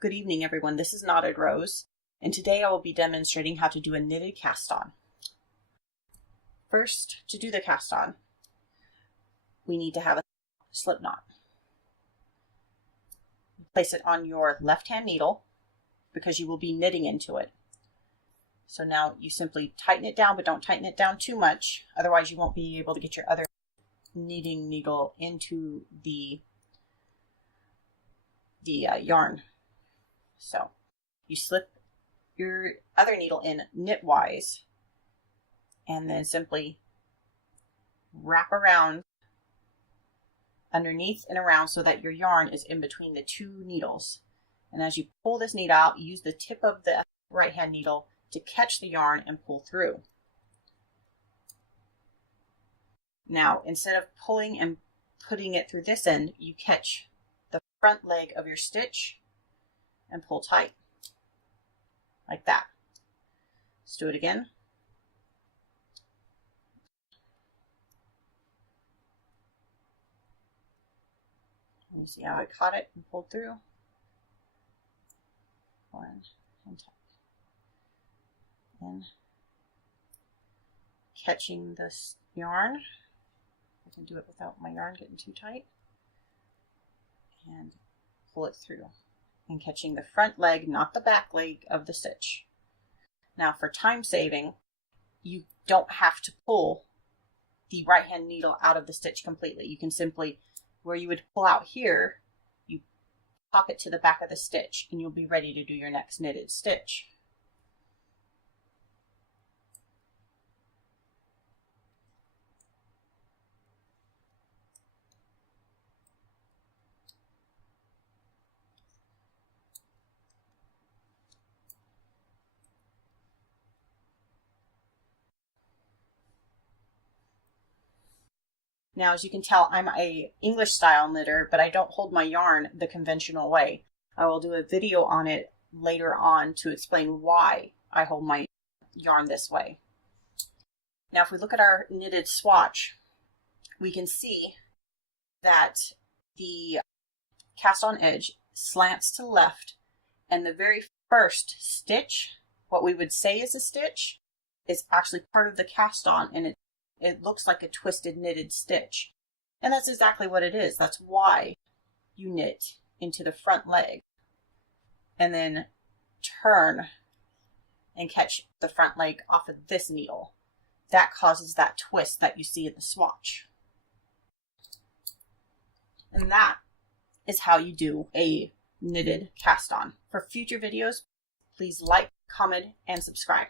Good evening, everyone. This is Knotted Rose, and today I will be demonstrating how to do a knitted cast on. First, to do the cast on, we need to have a slip knot. Place it on your left-hand needle because you will be knitting into it. So now you simply tighten it down, but don't tighten it down too much. Otherwise, you won't be able to get your other knitting needle into the yarn. So you slip your other needle in knitwise and then simply wrap around underneath and around so that your yarn is in between the two needles. And as you pull this needle out, use the tip of the right hand needle to catch the yarn and pull through. Now, instead of pulling and putting it through this end, you catch the front leg of your stitch and pull tight, like that. Let's do it again. You see how I caught it and pulled through? One and tight. And catching this yarn. I can do it without my yarn getting too tight. And pull it through. And catching the front leg, not the back leg of the stitch. Now for time saving, you don't have to pull the right hand needle out of the stitch completely. You can simply, where you would pull out here, you pop it to the back of the stitch and you'll be ready to do your next knitted stitch. Now, as you can tell, I'm a English style knitter, but I don't hold my yarn the conventional way. I will do a video on it later on to explain why I hold my yarn this way. Now, if we look at our knitted swatch, we can see that the cast on edge slants to left, and the very first stitch, what we would say is a stitch, is actually part of the cast on, and it looks like a twisted knitted stitch. And that's exactly what it is. That's why you knit into the front leg and then turn and catch the front leg off of this needle. That causes that twist that you see in the swatch. And that is how you do a knitted cast on. For future videos, please like, comment, and subscribe.